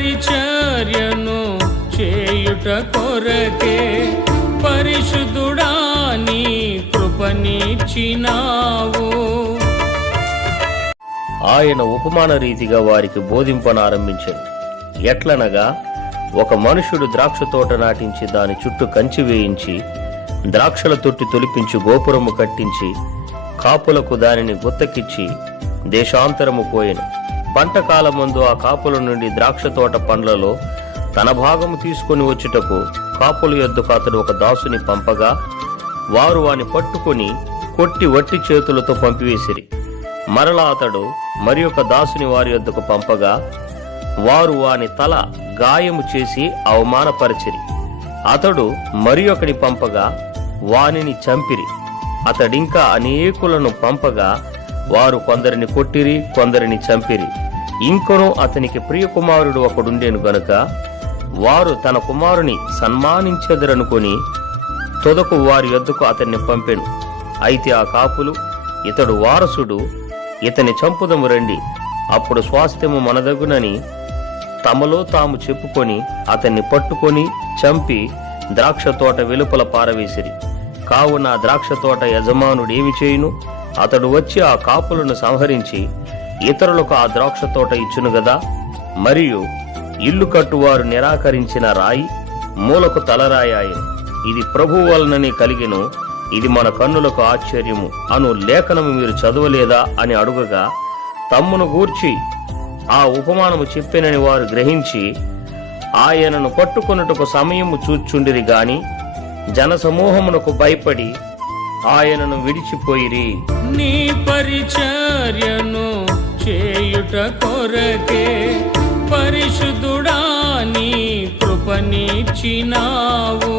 పరిచర్యను చేయుట కొరకే పరిశుద్ధుడా నీ కృపనిచ్చినావు. ఆయన ఉపమాన రీతిగా వారికి బోధింపనారంభించాడు. ఎట్లనగా ఒక మనుషుడు ద్రాక్ష తోట నాటించి దాని చుట్టూ కంచి వేయించి ద్రాక్షల తొట్టి తొలిపించి గోపురము కట్టించి కాపులకు దానిని గుత్తకిచ్చి దేశాంతరము పోయెను. పంట కాలమందు ఆ కాపుల నుండి ద్రాక్ష తోట పండ్లలో తన భాగము తీసుకొని వచ్చుటకు కాపుల యొద్దకు అతడు ఒక దాసుని పంపగా వారు వాని పట్టుకొని కొట్టి వట్టి చేతులతో పంపివేసిరి. మరలా అతడు మరి ఒక దాసుని వారి యొద్దకు పంపగా వారు వాని తల గాయము చేసి అవమానపరచిరి. అతడు మరి ఒకని పంపగా వానిని చంపిరి. అతడింకా అనేకులను పంపగా వారు కొందరిని కొట్టిరి కొందరిని చంపిరి. ఇంకొను అతనికి ప్రియ కుమారుడు ఒకడుండేను గనుక వారు తన కుమారుని సన్మానించెదరనుకొని తొదకు వారి యొద్దకు అతన్ని పంపెను. అయితే ఆ కాపులు ఇతడు వారసుడు ఇతని చంపుదము రండి అప్పుడు స్వాస్థ్యము మనదగునని తమలో తాము చెప్పుకొని అతన్ని పట్టుకొని చంపి ద్రాక్ష తోట వెలుపల పారవేసిరి. కావున ద్రాక్ష తోట యజమానుడేమి చేయును? అతడు వచ్చి ఆ కాపులను సంహరించి ఇతరులకు ఆ ద్రాక్ష తోట ఇచ్చును గదా? మరియు ఇల్లు కట్టువారు నిరాకరించిన రాయి మూలకు తలరాయాయను ఇది ప్రభు వలనని కలిగిను. ఇది మన కన్నులకు ఆశ్చర్యము. అను లేఖనము మీరు చదవలేదా అని అడుగగా తమ్మును గూర్చి ఆ ఉపమానము చెప్పినని వారు గ్రహించి ఆయనను పట్టుకొనుటకు సమయము చూచుండిరి గాని జనసమూహమునకు భయపడి ఆయనను విడిచిపోయిరి. నీ పరిచర్యను చేయుట కొరకే పరిశుద్ధుడా నీ కృపనిచ్చినావు.